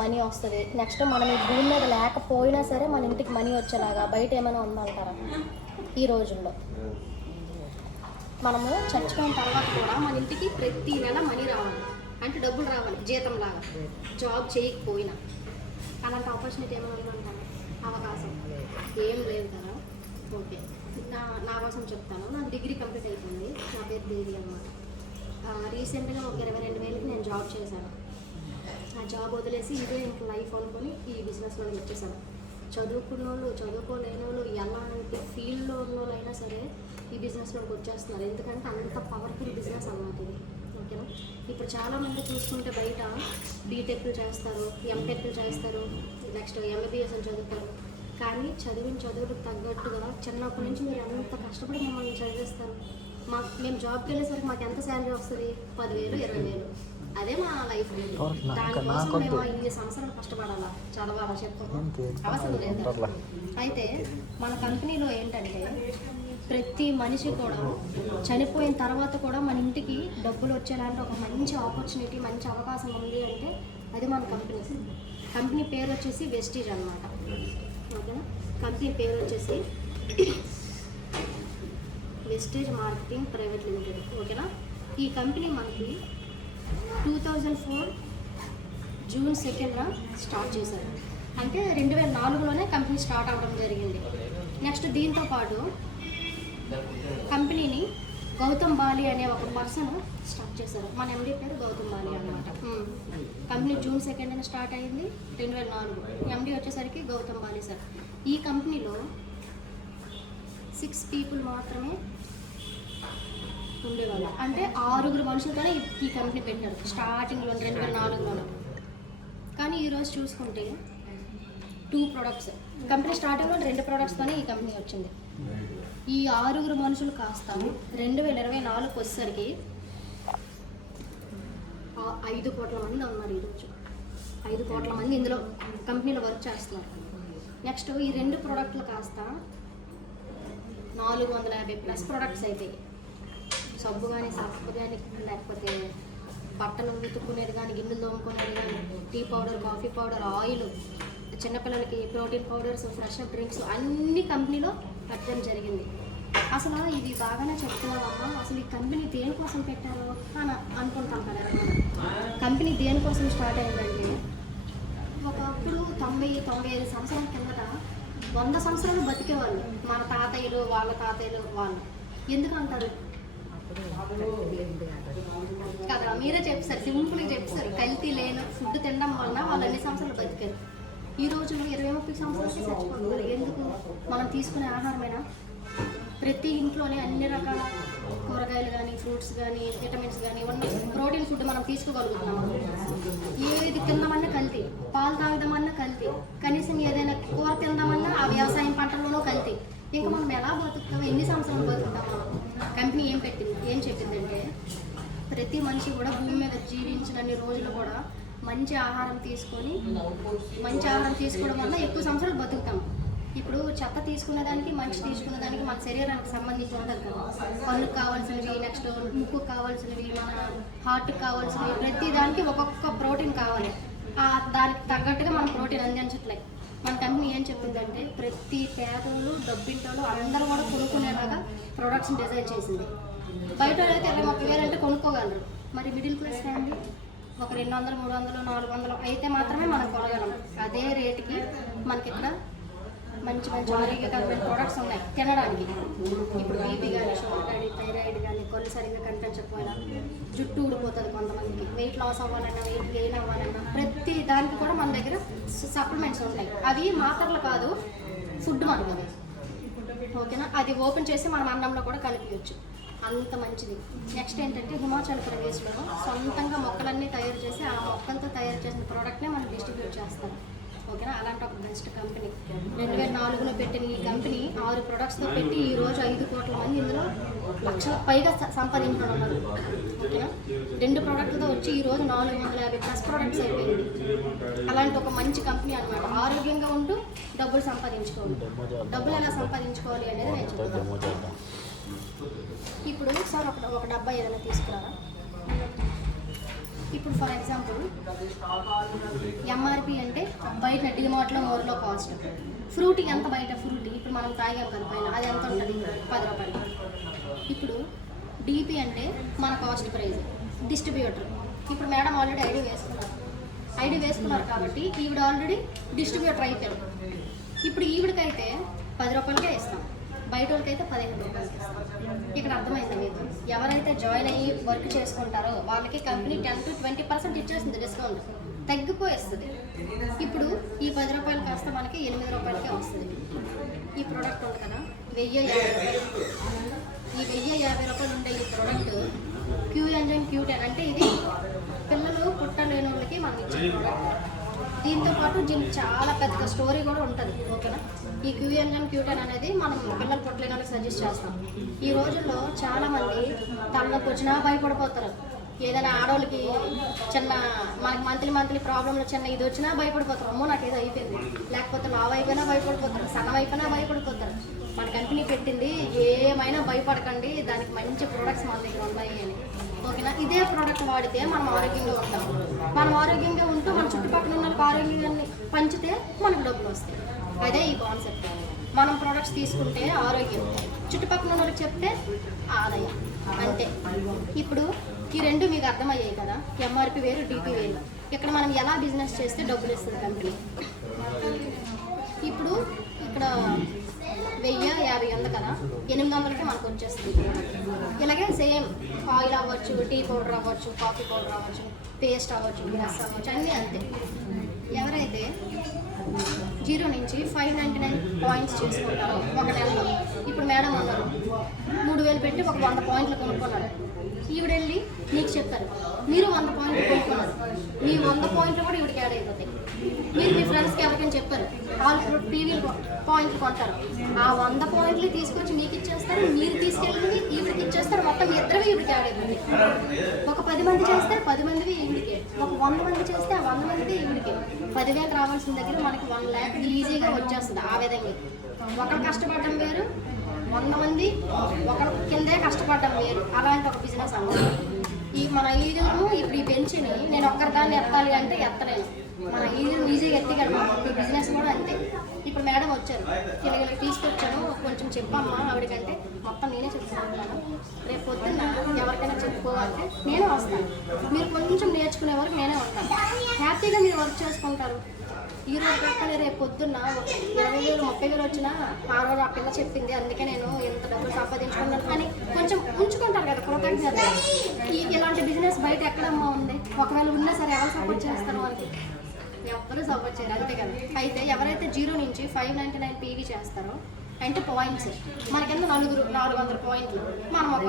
Money వస్తుంది. Next మనం ఈ భూమి మీద లేకపోయినా సరే మన ఇంటికి మనీ వచ్చేలాగా బయట ఏమైనా ఉందంటారా? ఈ రోజుల్లో మనము చచ్చిపోయిన తర్వాత కూడా మన ఇంటికి ప్రతి నెల మనీ రావాలి, అంటే డబ్బులు రావాలి జీతంలాగా, జాబ్ చేయకపోయినా. అలాంటి ఆపర్చునిటీ ఏమైనా ఉందంటారా? అవకాశం ఏం లేదు కదా. ఓకే, నా కోసం చెప్తాను. నాకు డిగ్రీ కంప్లీట్ అయిపోయింది. నా పేరు దేవి అన్నమాట. రీసెంట్గా ఒక 22,000కి నేను జాబ్ చేశాను. ఆ జాబ్ వదిలేసి ఇదే ఇంక లైఫ్ అనుకొని ఈ బిజినెస్లోకి వచ్చేసాను. చదువుకున్న వాళ్ళు, చదువుకోలేని వాళ్ళు, ఎలాంటి ఫీల్డ్లో ఉన్న వాళ్ళు అయినా సరే ఈ బిజినెస్లోకి వచ్చేస్తున్నారు. ఎందుకంటే అంత పవర్ఫుల్ బిజినెస్ అన్నమాట ఇది. ఓకేనా? ఇప్పుడు చాలామంది చూసుకుంటే బయట బీటెక్లు చేస్తారు, ఎంటెక్లు చేస్తారు, నెక్స్ట్ ఎంబీబీఎస్ అని చదువుతారు. కానీ చదివిన చదువులకు తగ్గట్టుగా చిన్నప్పటి నుంచి మీరు ఎంత కష్టపడి మమ్మల్ని చదివిస్తారు. మేము జాబ్కి వెళ్ళేసరికి మాకు ఎంత శాలరీ వస్తుంది? 10,000, 20,000. అదే మా లైఫ్. దానికోసం మేము ఇన్ని సంవత్సరాలు కష్టపడాలా, చదవాలా చెప్పు అవసరం లేదు. అయితే మన కంపెనీలో ఏంటంటే ప్రతి మనిషి కూడా చనిపోయిన తర్వాత కూడా మన ఇంటికి డబ్బులు వచ్చేలాంటి ఒక మంచి ఆపర్చునిటీ, మంచి అవకాశం ఉంది అంటే అది మన కంపెనీ పేరు వచ్చేసి వెస్టీజ్ అన్నమాట. ఓకేనా? కంపెనీ పేరు వచ్చేసి వెస్టీజ్ మార్కెటింగ్ ప్రైవేట్ లిమిటెడ్. ఓకేనా? ఈ కంపెనీ మనకి 2004 జూన్ 2న స్టార్ట్ చేశారు. అంటే 2004లోనే కంపెనీ స్టార్ట్ అవ్వడం జరిగింది. నెక్స్ట్ దీంతో పాటు కంపెనీని గౌతమ్ బాలి అనే ఒక పర్సన్ స్టార్ట్ చేశారు. మన ఎండి పేరు గౌతమ్ బాలి అన్నమాట. కంపెనీ జూన్ 2న స్టార్ట్ అయింది 2004. ఎండి వచ్చేసరికి గౌతమ్ బాలి సార్. ఈ కంపెనీలో 6 people మాత్రమే ఉండేవాళ్ళు. అంటే 6 మనుషులతోనే ఈ కంపెనీ పెట్టారు స్టార్టింగ్లో 2004లో. కానీ ఈరోజు చూసుకుంటే 2 products. కంపెనీ స్టార్టింగ్లో 2 productsతోనే ఈ కంపెనీ వచ్చింది. ఈ 6 మనుషులు కాస్త 2024 వచ్చేసరికి 5 కోట్ల మంది ఉన్నారు. ఈరోజు 5 కోట్ల మంది ఇందులో కంపెనీలో వర్క్ చేస్తున్నారు. నెక్స్ట్ ఈ 2 ప్రోడక్ట్లు కాస్త 450+ ప్రొడక్ట్స్ అయితే సబ్బు కానీ, సబ్బు కానీ, లేకపోతే బట్టలు ఉతుక్కునేది కానీ, గిన్నెలు తోముకునేది కానీ, tea powder, coffee powder, oil, చిన్నపిల్లలకి ప్రోటీన్ పౌడర్స్, ఫ్రెష్ డ్రింక్స్ అన్ని కంపెనీలో పెట్టడం జరిగింది. అసలు ఇది బాగానే చెప్తున్నావమ్మా, అసలు ఈ కంపెనీ దేనికోసం పెట్టారో అని అనుకుంటాం కదా. కంపెనీ దేనికోసం స్టార్ట్ అయిందండి, ఒకప్పుడు 90-95 సంవత్సరాల కిందట 100 సంవత్సరాలు బతికేవాళ్ళు మన తాతయ్యలు, వాళ్ళ తాతయ్యలు వాళ్ళు. ఎందుకంటారు కదా, మీరే చెప్తారు, సింపుల్గా చెప్తారు. కల్తీ లేని ఫుడ్ తినడం వలన వాళ్ళు అన్ని సంవత్సరాలు బతికారు. ఈ రోజు 20-30 సంవత్సరాలకి చచ్చిపోతున్నారు. ఎందుకు? మనం తీసుకునే ఆహారమేనా? ప్రతి ఇంట్లోనే అన్ని రకాల కూరగాయలు కానీ, ఫ్రూట్స్ కానీ, విటమిన్స్ కానీ ఇవన్నీ ప్రోటీన్ ఫుడ్ మనం తీసుకోగలుగుతున్నాము. ఏది తిందామన్నా కల్తీ, పాలు తాగుదామన్నా కల్తీ, కనీసం ఏదైనా కూర తిందామన్నా ఆ వ్యవసాయం పంటల్లోనూ కల్తీ. ఇంకా మనం ఎలా బతుకుతామో, ఎన్ని సంవత్సరాలు బతుకుతామో? కంపెనీ ఏం చెప్పిందంటే ప్రతి మనిషి కూడా భూమి మీద జీవించినన్ని రోజులు కూడా మంచి ఆహారం తీసుకోవడం వల్ల ఎక్కువ సంవత్సరాలు బతుకుతాం. ఇప్పుడు చెత్త తీసుకునేదానికి, మంచి తీసుకునేదానికి మన శరీరానికి సంబంధించి ఉంటుంది కదా. పళ్ళుకు కావాల్సినవి, నెక్స్ట్ ముక్కుకు కావాల్సినవి, మన హార్ట్కి కావాల్సినవి, ప్రతి దానికి ఒక్కొక్క ప్రోటీన్ కావాలి. దానికి తగ్గట్టుగా మనం ప్రోటీన్ అందించట్లేదు. మన కంపెనీ ఏం చెప్పిందంటే ప్రతి పేదలు, డబ్బింటోళ్ళు అందరూ కూడా కొనుక్కునేలాగా ప్రొడక్ట్స్ని డిజైన్ చేసింది. బయట అయితే 20-30 వేలు అంటే కొనుక్కోగలరు. మరి మిడిల్ క్లాస్ ఫ్యామిలీ ఒక 200, 300, 400 అయితే మాత్రమే మనం కొనగలం. అదే రేటుకి మనకి ఇక్కడ మంచి ఆరోగ్యకరమైన ప్రోడక్ట్స్ ఉన్నాయి తినడానికి. ఇప్పుడు బీపీ కానీ, షుగర్ కానీ, థైరాయిడ్ కానీ, కొళ్ళు సరిగ్గా కనిపించకపోయినా, జుట్టు ఊడిపోతుంది కొంతమందికి, వెయిట్ లాస్ అవ్వాలన్నా, వెయిట్ గెయిన్ అవ్వాలన్నా, ప్రతి దానికి కూడా మన దగ్గర సప్లిమెంట్స్ ఉంటాయి. అవి మాత్రలు కాదు, ఫుడ్ మనకు. ఓకేనా? అది ఓపెన్ చేసి మనం అన్నంలో కూడా కలిపేయచ్చు, అంత మంచిది. నెక్స్ట్ ఏంటంటే హిమాచల్ ప్రదేశ్లో సొంతంగా మొక్కలన్నీ తయారు చేసి ఆ మొక్కలతో తయారు చేసిన ప్రోడక్ట్నే మనం డిస్ట్రిబ్యూట్ చేస్తాం. ఓకేనా? అలాంటి ఒక బెస్ట్ కంపెనీ. 2004లో పెట్టిన ఈ కంపెనీ 6 ప్రొడక్ట్స్తో పెట్టి ఈరోజు 5 కోట్ల మంది ఇందులో లక్షల పైగా సంపాదించుకున్నారు. ఓకేనా? 2 ప్రోడక్ట్లతో వచ్చి ఈరోజు 450+ ప్రొడక్ట్స్ అయిపోయింది. అలాంటి ఒక మంచి కంపెనీ అనమాట. ఆరోగ్యంగా ఉంటూ డబ్బులు సంపాదించుకోవాలి. డబ్బులు ఎలా సంపాదించుకోవాలి అనేది నేను చెప్తాను. ఇప్పుడు సార్ ఒక డబ్బా ఏదైనా తీసుకురారా? ఇప్పుడు ఫర్ ఎగ్జాంపుల్ ఎంఆర్పి అంటే బయట డిమార్ట్లో మోర్లో కాస్ట్. ఫ్రూటీ ఎంత బయట ఫ్రూటీ ఇప్పుడు మనం తాగాం కదా పైన, అది ఎంత ఉంటుంది? 10 రూపాయలు. ఇప్పుడు డిపి అంటే మన కాస్ట్ ప్రైస్. డిస్ట్రిబ్యూటర్ ఇప్పుడు మేడం ఆల్రెడీ ఐడి వేసుకున్నారు కాబట్టి ఈవిడ ఆల్రెడీ డిస్ట్రిబ్యూటర్ అయిపోయారు. ఇప్పుడు ఈవిడకైతే 10 రూపాయలకే ఇస్తాం, బయట వాళ్ళకైతే 15 రూపాయలకి ఇస్తాం. ఇక్కడ అర్థమైంది మీకు? ఎవరైతే జాయిన్ అయ్యి వర్క్ చేసుకుంటారో వాళ్ళకి కంపెనీ 10 to 20% ఇచ్చేస్తుంది, డిస్కౌంట్ తగ్గిపోయేస్తుంది. ఇప్పుడు ఈ 10 రూపాయలు కాస్త మనకి 8 రూపాయలకే వస్తుంది. ఈ ప్రోడక్ట్ ఉంది కదా 1050 రూపాయలు. ఈ 1050 రూపాయలు ఉండే ఈ ప్రోడక్ట్ క్యూ ఎంజైమ్ Q10 అంటే ఇది పిల్లలు పుట్టలేని వాళ్ళకి మనం ఇచ్చే ప్రోడక్ట్. దీంతో పాటు దీనికి చాలా పెద్ద స్టోరీ కూడా ఉంటుంది, ఓకేనా? ఈ క్యూ ఎంజైమ్ Q10 అనేది మనం పిల్లలు పుట్టలేని వాళ్ళకి సజెస్ట్ చేస్తాం. ఈ రోజుల్లో చాలామంది తలనొప్పి వచ్చినా భయపడిపోతారు. ఏదైనా ఆడవాళ్ళకి చిన్న మనకి మంత్లీ ప్రాబ్లంలో చిన్న ఇది వచ్చినా భయపడిపోతారు, అమ్మో నాకు ఏదో అయిపోయింది, లేకపోతే లావ్ అయిపోయినా భయపడిపోతారు, సన్నం అయిపోయినా భయపడిపోతారు. మన కంపెనీ పెట్టింది ఏమైనా భయపడకండి, దానికి మంచి ప్రొడక్ట్స్ మన దగ్గర ఉన్నాయి అని, ఓకేనా? ఇదే ప్రోడక్ట్ వాడితే మనం ఆరోగ్యంగా ఉంటాం. మనం ఆరోగ్యంగా ఉంటూ మన చుట్టుపక్కల ఉన్న వాళ్ళకి ఆరోగ్యాన్ని పంచితే మనకు డబ్బులు వస్తాయి. అదే ఈ కాన్సెప్ట్. మనం ప్రోడక్ట్స్ తీసుకుంటే ఆరోగ్యం, చుట్టుపక్కల ఉన్న వాళ్ళకి చెప్తే ఆదాయం, అంతే. ఇప్పుడు ఈ రెండు మీకు అర్థమయ్యాయి కదా, ఎంఆర్పి వేరు, డిపి వేరు. ఇక్కడ మనం ఎలా బిజినెస్ చేస్తే డబ్బులు ఇస్తుంది కంపెనీ. ఇప్పుడు ఇక్కడ 1050 ఉంది కదా, 800కి మనకు వచ్చేస్తుంది. ఇలాగే సేమ్ ఆయిల్ అవ్వచ్చు, టీ పౌడర్ అవ్వచ్చు, కాఫీ పౌడర్ అవ్వచ్చు, పేస్ట్ అవ్వచ్చు, గ్యాస్ అవ్వచ్చు, అన్నీ అంతే. ఎవరైతే 0 నుంచి 599 పాయింట్స్ చేసుకుంటారో ఒక నెలలో, ఇప్పుడు మేడం అన్నారు 3000 పెట్టి ఒక 100 పాయింట్లు కొనుక్కున్నారు. ఈవిడ వెళ్ళి మీకు చెప్పారు, మీరు 100 పాయింట్లు కొనుక్కున్నారు, మీ 100 పాయింట్లు కూడా ఈవిడికి యాడ్ అయిపోతాయి. మీరు మీ ఫ్రెండ్స్కి ఎవరికైనా చెప్పారు, వాళ్ళు టీవీలు పాయింట్లు కొంటారు, ఆ 100 పాయింట్లు తీసుకొచ్చి మీకు ఇచ్చేస్తారు, మీరు తీసుకెళ్ళి ఈవిడికి ఇచ్చేస్తారు, మొత్తం ఇద్దరు ఈవిడికి యాడ్ అయిపోతాయి. ఒక 10 మంది చేస్తే 10 మందివి ఈవిడికి, ఒక 100 మంది చేస్తే ఆ 100 మందికి ఈవిడికి. 10,000 రావాల్సిన దగ్గర మనకి 1 lakh ఈజీగా వచ్చేస్తుంది. ఆ విధంగా ఒకరు కష్టపడడం వేరు, 100 మంది ఒకరి కిందే కష్టపడడం వేరు. అలాంటి ఒక బిజినెస్ అన్నమాట. ఈ మన ఈజీను ఇప్పుడు ఈ బెంచ్ని నేను ఒక్కరిదాన్ని ఎత్తాలి అంటే ఎత్తలేను, మన ఈజీగా ఎత్తికెళ్ళాం. ఈ బిజినెస్ కూడా అంతే. ఇప్పుడు మేడం వచ్చారు, ఇలా తీసుకొచ్చాను, కొంచెం చెప్పమ్మా ఆవిడకంటే మొత్తం నేనే చెప్తున్నాను. రేపు పొద్దున్న ఎవరికైనా చెప్పుకోవాలంటే నేను వస్తాను, మీరు కొంచెం నేర్చుకునే వరకు నేనే ఉంటాను. హ్యాపీగా మీరు వర్క్ చేసుకుంటారు. ఈ రోజు పెట్టుకుని రేపు పొద్దున్న 20,000 30,000 వచ్చినా ఆ రోజు ఆ పిల్ల చెప్పింది అందుకే నేను ఇంత డబ్బులు సంపాదించుకున్నాను అని కొంచెం ఉంచుకుంటారు కదా కృతజ్ఞత. ఇలాంటి బిజినెస్ బయట ఎక్కడమ్మా ఉంది? ఒకవేళ ఉన్నా సరే ఎవరు సపోర్ట్ చేస్తారు మనకి? ఎవరు సపోర్ట్ చేయరు, అంతే కదా. అయితే ఎవరైతే 0 నుంచి 599 పీవీ చేస్తారో అంటే పాయింట్స్, మన కింద 400 పాయింట్లు, మనం ఒక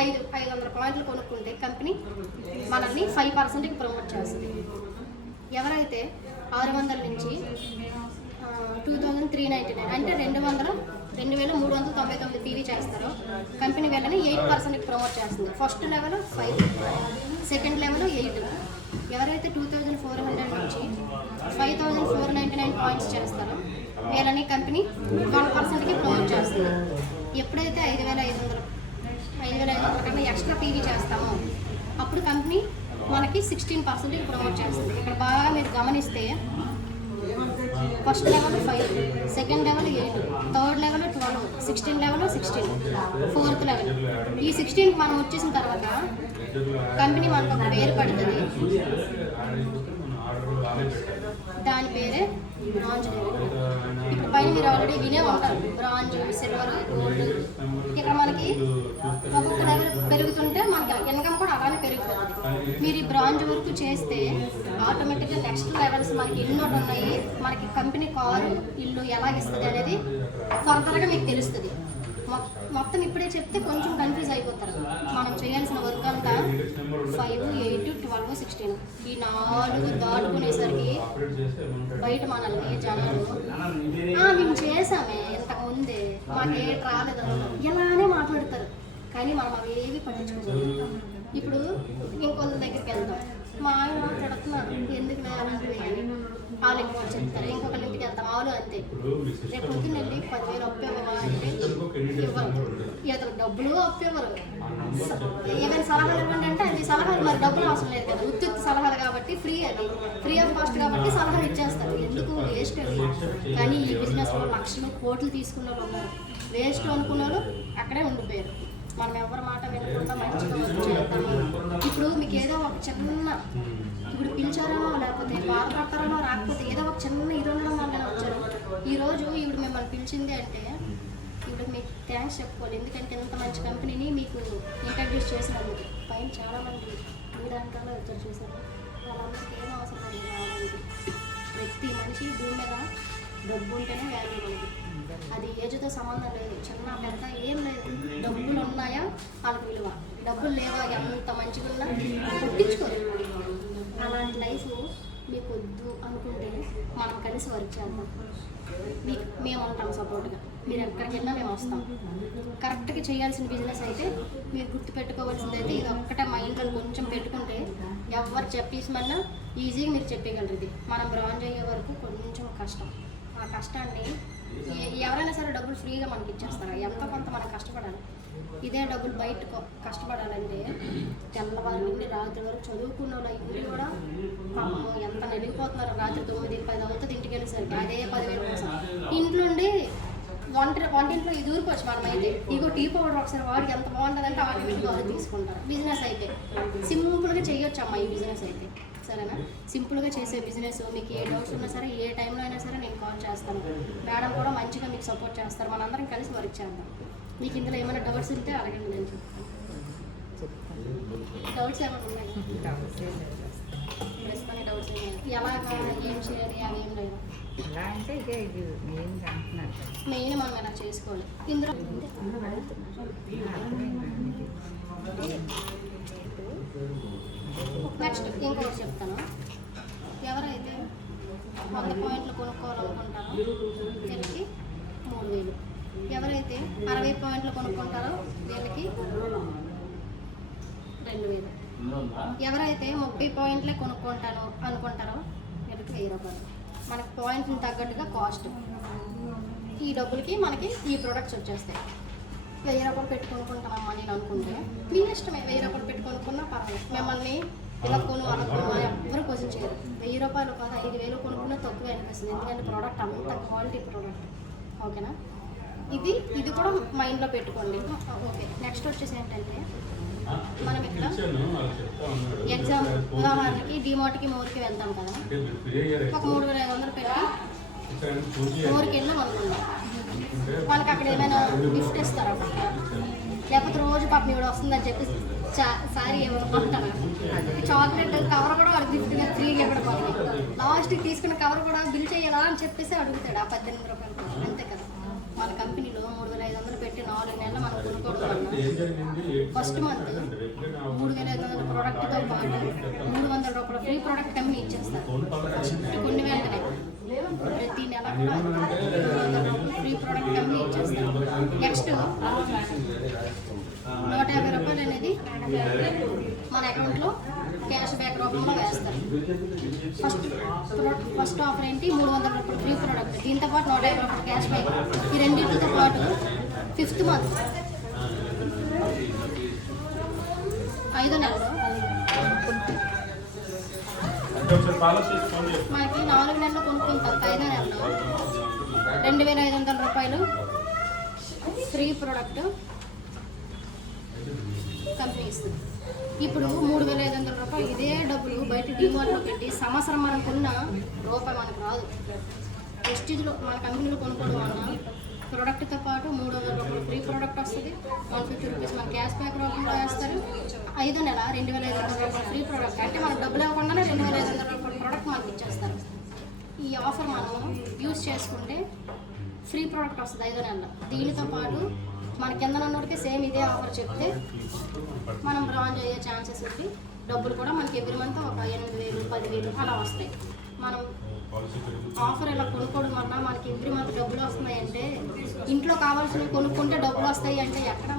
500 పాయింట్లు కొనుక్కుంటే కంపెనీ మనల్ని 5%కి ప్రమోట్ చేస్తుంది. ఎవరైతే 600 నుంచి 2399 అంటే 2,399 పీవీ చేస్తారో కంపెనీ వీళ్ళని 8%కి ప్రమోట్ చేస్తుంది. First level 5, second level 8. ఎవరైతే 2,400 నుంచి 5,499 పాయింట్స్ చేస్తారో వీళ్ళని కంపెనీ 1%కి ప్రమోట్ చేస్తుంది. ఎప్పుడైతే 5,500 కన్నా ఎక్స్ట్రా పీవీ చేస్తామో అప్పుడు కంపెనీ మనకి 16%కి ప్రమోట్ చేస్తుంది. ఇక్కడ బాగా మీరు గమనిస్తే first level 5, second level 8, third level 12, 16 level 16, fourth level. ఈ 16కి మనం వచ్చేసిన తర్వాత కంపెనీ మనకు ఒక పేరు పడుతుంది, దాని పేరే బ్రాంజ్ లెవెల్. ఇప్పుడు పైన మీరు ఆల్రెడీ వినే ఉంటారు బ్రాంజ్, సిల్వర్, గోల్డ్. ఇక్కడ మనకి ఒక్కొక్క లెవెల్ పెరుగుతుంటే మనకి ఇన్కమ్ కూడా అలానే పెరిగిపోతుంది. మీరు ఈ బ్రాంజ్ వరకు చేస్తే ఆటోమేటిక్గా నెక్స్ట్ లెవెల్స్ మనకి ఎన్నో ఉన్నాయి, మనకి కంపెనీ కారు, ఇల్లు ఎలాగిస్తుంది అనేది ఫర్దర్గా మీకు తెలుస్తుంది. మొత్తం ఇప్పుడే చెప్తే కొంచెం కన్ఫ్యూజ్ అయిపోతారు. మనం చేయాల్సిన వర్క్ అంతా 5, 8, 12, 16 ఈ 4 దాటుకునేసరికి బయట మనల్ని జనాలు మేము చేసామే ఇంతకు ముందే మాకే రాలేదు ఇలానే మాట్లాడతారు. కానీ మనం అవి ఏవి పట్టించుకోవాలి. ఇప్పుడు ఇంకొంత దగ్గరికి వెళ్తాం, మా ఆయన మాట్లాడుతున్నారు ఎందుకు అలాంటివి అని వాళ్ళు ఇంకొకటి చెప్తారు, ఇంకొకరి ఇంటికి వెళ్తాం చాలు అంతే. రేపు పొద్దున్న వెళ్ళి 10,000 అప్పు ఇవ్వవా అంటే ఇవ్వరు, ఇతరు డబ్బులు అప్పు ఇవ్వరు. ఏమైనా సలహాలు ఇవ్వండి అంటే అది సలహాలు మరి డబ్బులు అవసరం లేదు కదా, ఉత్తి సలహాలు కాబట్టి ఫ్రీ, అది ఫ్రీ ఆఫ్ కాస్ట్ కాబట్టి సలహాలు ఇచ్చేస్తారు. ఎందుకు వేస్ట్ అది. కానీ ఈ బిజినెస్లో లక్షలు కోట్లు తీసుకున్న వాళ్ళు ఉన్నారు, వేస్ట్ అనుకున్న వాళ్ళు అక్కడే ఉండిపోయారు. మనం ఎవరి మాట వినకుండా మంచిగా వర్క్ చేద్దాము. ఇప్పుడు మీకు ఏదో ఒక చిన్న ఇప్పుడు పిలిచారనో లేకపోతే బాధపడతారనో రాకపోతే ఏదో ఒక చిన్న ఇది ఉండడం వల్ల వచ్చారు. ఈరోజు ఇప్పుడు మిమ్మల్ని పిలిచింది అంటే ఇప్పుడు మీకు థ్యాంక్స్ చెప్పుకోవాలి. ఎందుకంటే ఇంత మంచి కంపెనీని మీకు ఇంట్రడ్యూస్ చేసినందుకు. పైన చాలామంది మీ దాంట్లో వచ్చారు చూసారు, వాళ్ళందరికీ ఏం అవసరం లేదు రావడానికి. ప్రతి మనిషి భూమి మీద డబ్బు ఉంటేనే వాల్యూ మనకి. అది ఏజ్తో సంబంధం లేదు, చిన్న పెద్ద ఏం లేదు. డబ్బులు ఉన్నాయా వాళ్ళకి విలువ, డబ్బులు లేవా ఎంత మంచిగా ఉన్నా పట్టించుకోరు. అలాంటి లైఫ్ మీకు వద్దు అనుకుంటే మనం కలిసి వర్క్ చేద్దాం. మేము ఉంటాం సపోర్ట్గా, మీరు ఎక్కడికి వెళ్ళినా మేము వస్తాం. కరెక్ట్గా చేయాల్సిన బిజినెస్ అయితే మీరు గుర్తుపెట్టుకోవాల్సింది అయితే ఇది ఒక్కటే మైండ్లో కొంచెం పెట్టుకుంటే ఎవరు చెప్పేసిమన్నా ఈజీగా మీరు చెప్పగలరు. ఇది మనం బ్రాంజ్ అయ్యే వరకు కొంచెం కష్టం. ఆ కష్టాన్ని ఎవరైనా సరే డబ్బులు ఫ్రీగా మనకి ఇచ్చేస్తారా? ఎంతో కొంత మనం కష్టపడాలి. ఇదే డబ్బులు బయట కష్టపడాలంటే తెల్లవారి నుండి రాత్రి వరకు చదువుకున్న వాళ్ళు ఇంటి కూడా ఎంత నలిగిపోతున్నారు. రాత్రి 9-10 అవుతుంది ఇంటికి వెళ్ళేసరికి, అదే 10,000 కోసం. ఇంట్లోండి వంటింట్లో ఇది ఊరుకోవచ్చు. మనమైతే ఇగో టీ పౌడర్ ఒకసారి వాడికి ఎంత బాగుంటుందంటే ఆటోమేటిక్గా వాళ్ళు తీసుకుంటారు. బిజినెస్ అయితే సింపుల్గా చేయొచ్చు అమ్మా ఈ బిజినెస్ అయితే, సరేనా? సింపుల్గా చేసే బిజినెస్. మీకు ఏ డౌట్స్ ఉన్నా సరే ఏ టైంలో అయినా సరే నేను కాల్ చేస్తాను. మేడం కూడా మంచిగా మీకు సపోర్ట్ చేస్తారు. మనందరం కలిసి వర్క్ చేద్దాం. మీకు ఇందులో ఏమైనా డౌట్స్ ఉంటే అడగండి, నేను చెప్తాను. డౌట్స్ ఏమైనా ఉన్నాయి? ప్రస్తుతానికి డౌట్స్ ఎలాగా ఏం చేయాలి అవి ఏం లేదు. మెయిన్ మనం ఎలా చేసుకోవాలి ఇందులో. నెక్స్ట్ ఇంకొకటి చెప్తాను. ఎవరైతే 100 పాయింట్లు కొనుక్కోవాలనుకుంటారో వీళ్ళకి 3,000. ఎవరైతే 60 పాయింట్లు కొనుక్కుంటారో వీళ్ళకి 2,000. ఎవరైతే 30 పాయింట్లే కొనుక్కుంటారో అనుకుంటారో వీళ్ళకి 1,000 రూపాయలు. మనకి పాయింట్ని తగ్గట్టుగా కాస్ట్. ఈ డబ్బులకి మనకి ఈ ప్రొడక్ట్స్ వచ్చేస్తాయి. 1,000 రూపాయలు పెట్టి కొనుక్కుంటామమ్మా నేను అనుకుంటే మీ ఇష్టమే. 1,000 రూపాయలు పెట్టి కొనుక్కున్నా పర్వాలేదు. మిమ్మల్ని ఇలా అనుకున్నా ఎవరు క్వశ్చన్ చేయరు. 1,000 రూపాయలు కాదు 5,000 కొనుక్కున్నా తక్కువ అనిపిస్తుంది. ఎందుకంటే ప్రోడక్ట్ అంత క్వాలిటీ ప్రోడక్ట్. ఓకేనా? ఇది కూడా మైండ్లో పెట్టుకోండి. ఓకే, నెక్స్ట్ వచ్చేసి ఏంటంటే మనం ఇక్కడ ఎగ్జామ్ ఉదాహరణకి డిమార్ట్కి మోర్కి వెళ్తాం కదా, ఒక 3,500 పెట్టి మోర్కి వెళ్ళాం అనుకున్నాం. మనకి అక్కడ ఏమైనా గిఫ్ట్ ఇస్తారా? లేకపోతే రోజు పాప ఇవిడ వస్తుందని చెప్పి సారీ ఏమైనా కొంటారా? చాక్లెట్ కవర్ కూడా వాడు గిఫ్ట్గా ఫ్రీగా ఇవ్వడం వల్ల లాస్ట్కి తీసుకున్న కవర్ కూడా బిల్ చేయాలా అని చెప్పేసి అడుగుతాడు ఆ 18 రూపాయలు. అంతే కదా. మన కంపెనీలో 3,500 పెట్టి 4 నెలలు మనం కొనుక్కోవడం వల్ల ఫస్ట్ మంత్ 3,500 ప్రోడక్ట్తో పాటు 300 రూపాయల ఫ్రీ ప్రోడక్ట్ కంపెనీ ఇచ్చేస్తారు. కొన్ని వెంటనే ప్రతి నెల కూడా 300 రూపాయలు ఫ్రీ ప్రోడక్ట్ కంపెనీ ఇచ్చేస్తారు. నెక్స్ట్ 150 రూపాయలు అనేది మన అకౌంట్లో క్యాష్ బ్యాక్ రూపంలో వేస్తారు. ఫస్ట్ ఆఫర్ ఏంటి? 300 రూపాయలు ఫ్రీ ప్రోడక్ట్, దీంతో పాటు 150 రూపాయలు క్యాష్ బ్యాక్. ఈ రెండింటితో పాటు 5th మంత్ 5వ నెలలో మనకి 4 నెలలు కొనుక్కుంటాం. 5వ నెలలో 2,500 రూపాయలు ఫ్రీ ప్రోడక్ట్ కంపెనీ ఇస్తుంది. ఇప్పుడు 3,500 రూపాయలు ఇదే డబ్బులు బయట డిమార్ట్లో పెట్టి సంవత్సరం మనం కొన్న రూపాయి మనకు రాదు. ప్రెస్టీజ్లో మన కంపెనీలో కొనుక్కోవడం వల్ల ప్రోడక్ట్తో పాటు 300 రూపాయలు ఫ్రీ ప్రోడక్ట్ వస్తుంది. 150 రూపీస్ మన క్యాష్ బ్యాక్ రూపంలో వేస్తారు. 5వ నెల 2,500 రూపాయలు ఫ్రీ ప్రోడక్ట్, అంటే మనకు డబ్బులు ఇవ్వకుండానే 2,500 రూపాయల ప్రోడక్ట్ మనకి ఇచ్చేస్తారు. ఈ ఆఫర్ మనం యూజ్ చేసుకుంటే ఫ్రీ ప్రోడక్ట్ వస్తుంది 5వ నెలలో. దీనితో పాటు మన కింద నన్నోడికి సేమ్ ఇదే ఆఫర్ చెప్తే మనం బ్రాంజ్ అయ్యే ఛాన్సెస్ ఉంది. డబ్బులు కూడా మనకి ఎవ్రీ మంత్ ఒక 8,000, 10,000 అలా వస్తాయి. మనం ఆఫర్ ఇలా కొనుక్కోవడం వల్ల మనకి ఎవ్రీ మంత్ డబ్బులు వస్తున్నాయి. అంటే ఇంట్లో కావాల్సినవి కొనుక్కుంటే డబ్బులు వస్తాయి అంటే ఎక్కడ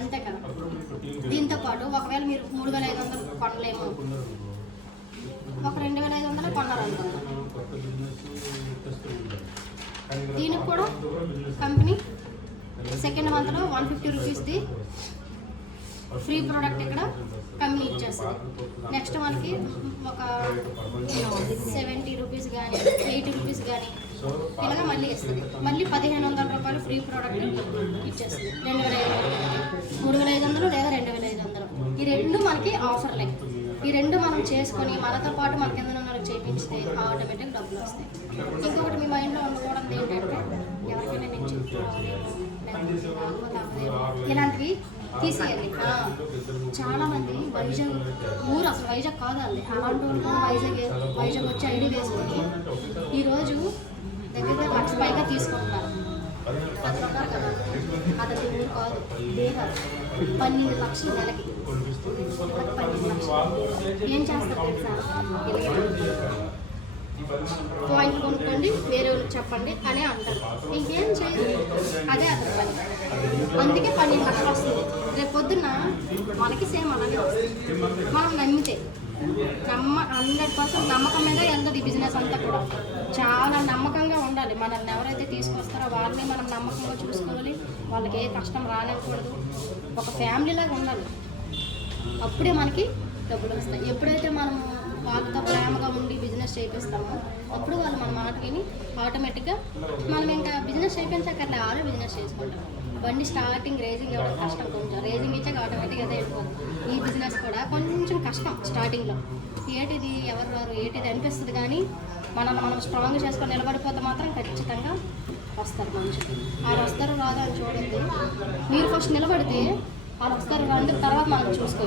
అంతే కదా. దీంతో పాటు ఒకవేళ మీరు 3,500 కొనలేము, ఒక 2500 కొన్నారు అనుకుందాం. దీనికి కూడా కంపెనీ సెకండ్ మంత్లో 150 రూపీస్ది ఫ్రీ ప్రోడక్ట్ ఇక్కడ కంపెనీ ఇచ్చేస్తుంది. నెక్స్ట్ మనకి ఒక 70 రూపీస్ కానీ 80 రూపీస్ కానీ ఇలాగ మళ్ళీ ఇస్తుంది. మళ్ళీ 1500 రూపాయలు ఫ్రీ ప్రోడక్ట్ ఇచ్చేస్తుంది. 2500 లేదా 2500 ఈ రెండు మనకి ఆఫర్లే. ఈ రెండు మనం చేసుకొని మనతో పాటు మన కింద ఉన్న వాళ్ళకి చేయించితే ఆటోమేటిక్ డబ్బులు వస్తాయి. ఇంకొకటి మీ మైండ్లో ఉండకూడదు ఏంటంటే ఎవరికైనా నేను చెప్పుకోవాలి ఇలాంటివి తీసేయాలి. చాలామంది వైజాగ్ ఊరు అసలు వైజాగ్ కాదు అండి, అలాంటి వాళ్ళు వైజాగ్ వచ్చి ఐడి వేసుకొని ఈరోజు దగ్గర దగ్గర 1,00,000 పైగా తీసుకుంటున్నారు. అతను ఉన్నారు కదా, అతని ఊరు కాదు బీహార్. 12 లక్షలు నెలకి, 12 లక్షలు. ఏం చేస్తారు తెలుసా? పాయింట్ కొనుక్కోండి, వేరే చెప్పండి అని అంటారు. ఇంకేం చేయదు, అదే అతని పని. అందుకే 12 లక్షలు వస్తుంది. రేపు పొద్దున్న మనకి సేమ్ అలాగే వస్తుంది. మనం నమ్మితే 100% నమ్మకం మీద వెళ్తుంది ఈ బిజినెస్ అంతా కూడా. చాలా నమ్మకంగా ఉండాలి. మనల్ని ఎవరైతే తీసుకొస్తారో వాళ్ళని మనం నమ్మకంగా చూసుకోవాలి. వాళ్ళకి ఏ కష్టం రానివ్వకూడదు. ఒక ఫ్యామిలీలాగా ఉండాలి. అప్పుడే మనకి డబ్బులు వస్తాయి. ఎప్పుడైతే మనం వాళ్ళతో ప్రేమగా ఉండి బిజినెస్ చేయిస్తామో అప్పుడు వాళ్ళు మన మాట విని ఆటోమేటిక్గా మనం ఇంకా బిజినెస్ చేయించాక అట్లా ఆడే బిజినెస్ చేసుకుంటాం. బండి స్టార్టింగ్ రేజింగ్ ఇవ్వడం కష్టం, కొంచెం రేజింగ్ ఇచ్చాక ఆటోమేటిక్గా అదే వెళ్ళిపోతుంది. ఈ బిజినెస్ కూడా కొంచెం కష్టం స్టార్టింగ్లో. ఏటిది ఎవరు రారు ఏటిది అనిపిస్తుంది, కానీ మనం స్ట్రాంగ్ చేసుకొని నిలబడిపోతే మాత్రం ఖచ్చితంగా వస్తారు మనుషులు. వాళ్ళు వస్తారు రాదు అని చూడండి. మీరు ఫస్ట్ నిలబడితే వాళ్ళు వస్తారు రండి, తర్వాత మనం చూసుకోవాలి.